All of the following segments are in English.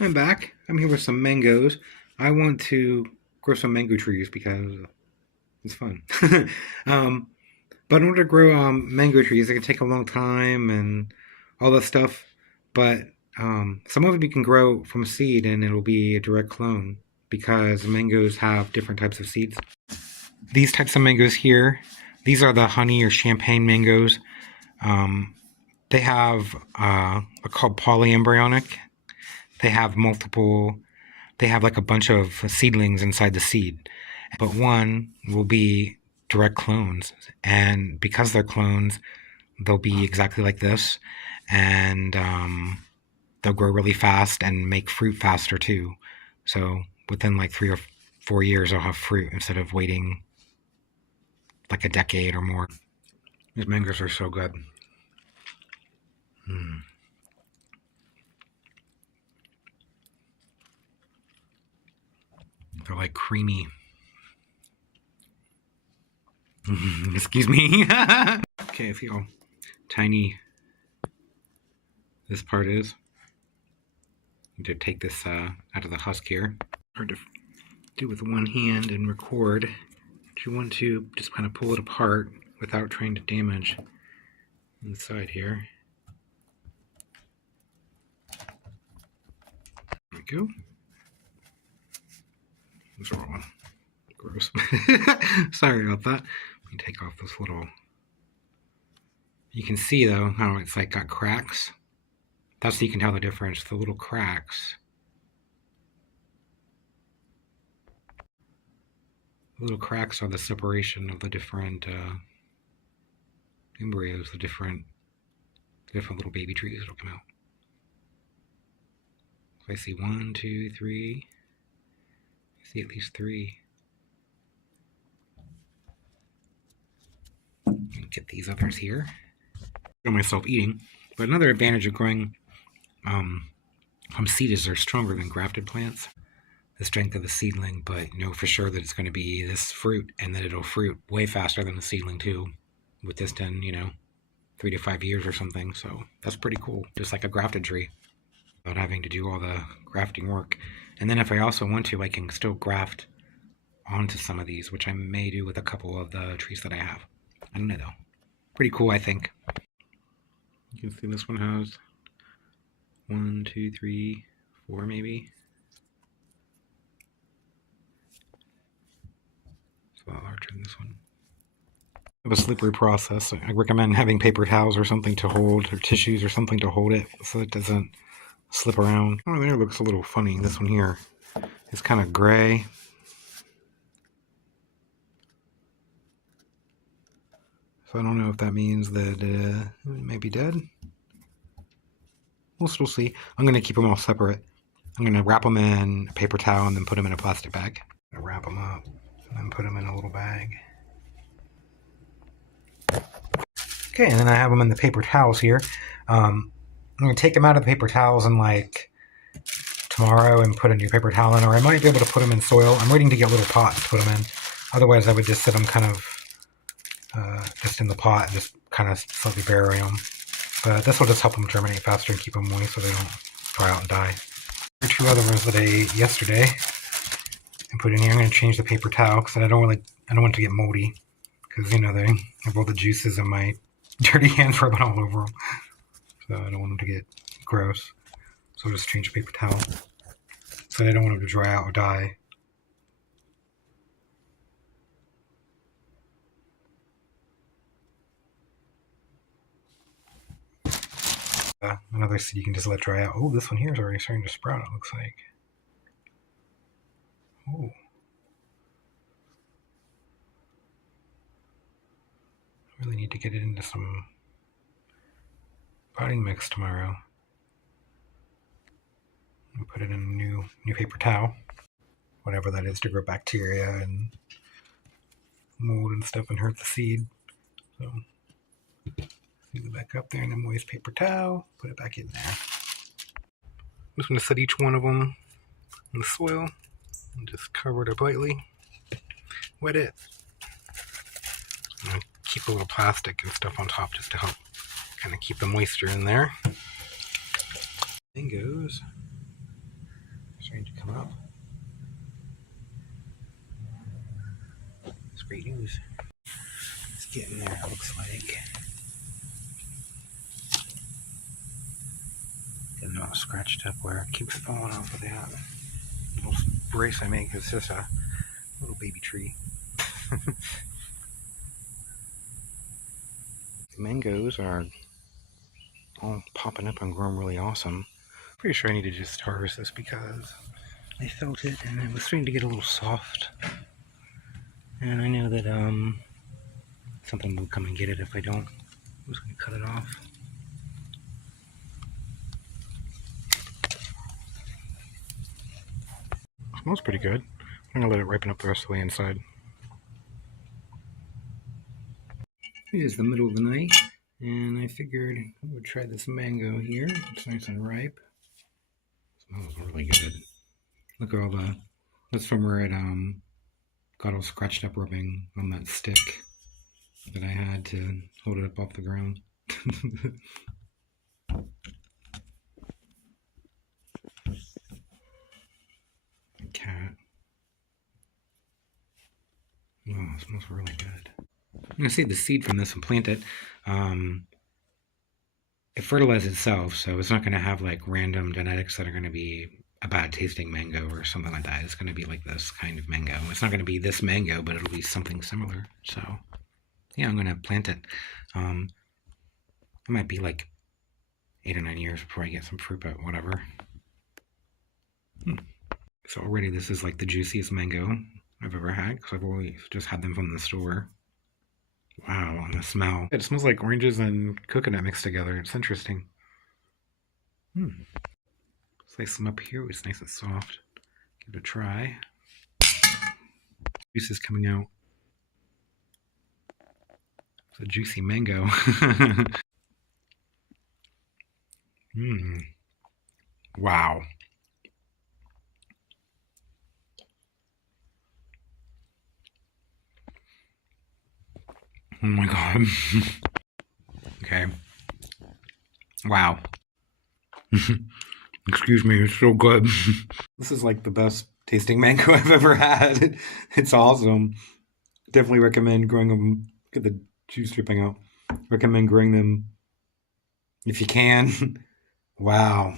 I'm back. I'm here with some mangoes. I want to grow some mango trees because it's fun. um, but in order to grow mango trees, it can take a long time and all that stuff. But some of them you can grow from seed and it'll be a direct clone because mangoes have different types of seeds. These types of mangoes here, these are the honey or champagne mangoes. Um, they have are called polyembryonic. They have multiple they have like a bunch of seedlings inside the seed, but one will be direct clones. And because they're clones, they'll be exactly like this, and they'll grow really fast and make fruit faster too. So within like 3 or 4 years, I'll have fruit instead of waiting like a decade or more. These mangoes are so good. Mm. They're like creamy. Excuse me. Okay, see how tiny this part is. You need to take this out of the husk here. Hard to do with one hand and record. But you want to just kind of pull it apart without trying to damage inside here. There we go. Those are all gross. Sorry about that. Let me take off this little. You can see though how it's like got cracks. That's how you can tell the difference. The little cracks. The little cracks are the separation of the different embryos, the different little baby trees that'll come out. So I see 1, 2, 3. I see at least 3. Get these others here. I myself eating. But another advantage of growing from seed is they're stronger than grafted plants. The strength of the seedling, but you know for sure that it's going to be this fruit and that it'll fruit way faster than the seedling too, with this in 3 to 5 years or something. So that's pretty cool, just like a grafted tree, without having to do all the grafting work. And then if I also want to, I can still graft onto some of these, which I may do with a couple of the trees that I have. I don't know though. Pretty cool, I think. You can see this one has 1, 2, 3, 4 maybe. It's a lot larger than this one. Of a slippery process. I recommend having paper towels or something to hold, or tissues or something to hold it so it doesn't slip around. Oh, there looks a little funny. This one here is kind of gray. So I don't know if that means that it may be dead. We'll still see. I'm going to keep them all separate. I'm going to wrap them in a paper towel and then put them in a plastic bag. I'm going to wrap them up and then put them in a little bag. Okay, and then I have them in the paper towels here. I'm going to take them out of the paper towels and like tomorrow and put a new paper towel in, or I might be able to put them in soil. I'm waiting to get little pots to put them in. Otherwise, I would just set them kind of just in the pot and just kind of slightly bury them. But this will just help them germinate faster and keep them moist so they don't dry out and die. There are 2 other ones that I ate yesterday and put in here. I'm going to change the paper towel because I don't want it to get moldy, because they have all the juices and my dirty hands rubbing all over them. So I don't want them to get gross. So I'll just change the paper towel. So I don't want them to dry out or die. Another seed you can just let dry out. Oh, this one here is already starting to sprout, it looks like. Oh. I really need to get it into some potting mix tomorrow. And put it in a new paper towel. Whatever that is to grow bacteria and mold and stuff and hurt the seed. So seal it back up there in a moist paper towel. Put it back in there. I'm just going to set each one of them in the soil and just cover it up lightly. Wet it. And keep a little plastic and stuff on top just to help kind of keep the moisture in there. Mangoes. great news. It's getting there, it looks like. Getting all scratched up where it keeps falling off of that little brace I make. It's just a little baby tree. The mangoes are all popping up and growing really awesome. Pretty sure I need to just harvest this because I felt it and it was starting to get a little soft. And I know that something will come and get it if I don't. I'm just going to cut it off. It smells pretty good. I'm going to let it ripen up the rest of the way inside. It is the middle of the night, and I figured I would try this mango here. It's nice and ripe. It smells really good. Look at all the, that's from where it got all scratched up rubbing on that stick that I had to hold it up off the ground. Cat. Oh, it smells really good. I'm going to save the seed from this and plant it. It fertilizes itself, so it's not going to have like random genetics that are going to be a bad tasting mango or something like that. It's going to be like this kind of mango. It's not going to be this mango, but it'll be something similar. So, yeah, I'm going to plant it. It might be like 8 or 9 years before I get some fruit, but whatever. So already this is like the juiciest mango I've ever had because I've always just had them from the store. Wow, and the smell. It smells like oranges and coconut mixed together. It's interesting. Slice them up here. It's nice and soft. Give it a try. Juice is coming out. It's a juicy mango. Wow. Oh my god. Okay. Wow. Excuse me, it's so good. This is like the best tasting mango I've ever had. It's awesome. Definitely recommend growing them. Get the juice dripping out. Recommend growing them if you can. Wow.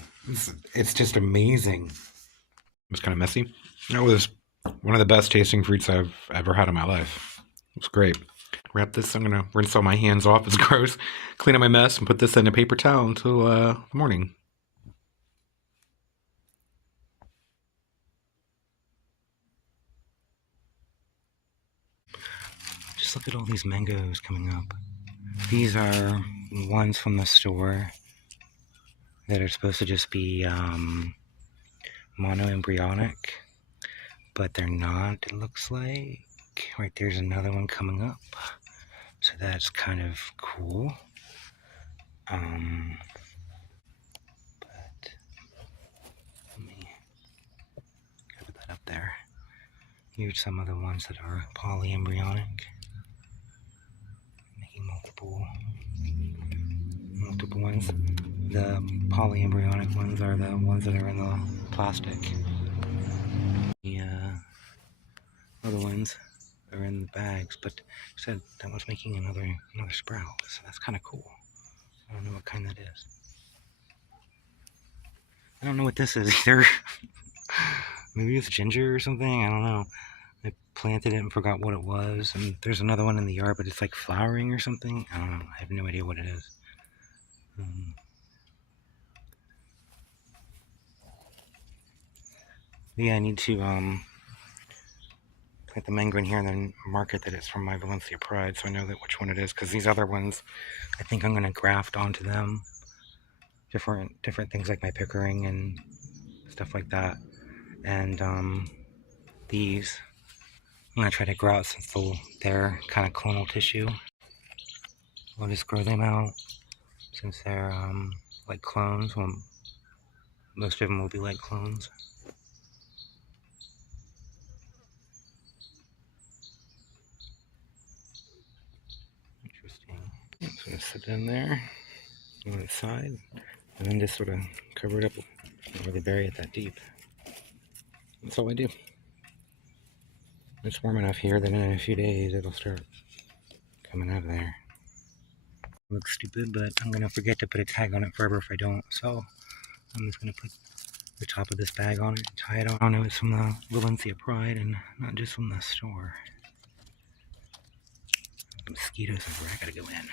It's just amazing. It was kind of messy. That was one of the best tasting fruits I've ever had in my life. It was great. Wrap this. I'm going to rinse all my hands off. It's gross. Clean up my mess and put this in a paper towel until the morning. Just look at all these mangoes coming up. These are ones from the store that are supposed to just be monoembryonic, but they're not, it looks like. Right there's another one coming up, so that's kind of cool. But let me put that up there. Here's some of the ones that are polyembryonic, making multiple ones. The polyembryonic ones are the ones that are in the plastic. The other ones are in the bags, but said that was making another sprout, so that's kind of cool. I don't know what kind that is. I don't know what this is either. Maybe it's ginger or something, I don't know. I planted it and forgot what it was, and there's another one in the yard, but it's like flowering or something. I don't know, I have no idea what it is. Yeah, I need to plant the mango in here and then mark it that it's from my Valencia Pride, so I know that which one it is, because these other ones, I think I'm going to graft onto them. Different things like my Pickering and stuff like that. And these, I'm going to try to grow out since they're kind of clonal tissue. I'll just grow them out since they're like clones. Well, most of them will be like clones. Interesting. So I'm going to sit in there on its side and then just sort of cover it up. Don't really bury it that deep. That's all I do. it's warm enough here that in a few days it'll start coming out of there. Looks stupid, but I'm gonna forget to put a tag on it forever if I don't. So I'm just gonna put the top of this bag on it and tie it on. I know it's from the Valencia Pride and not just from the store. Mosquitoes and I gotta go in.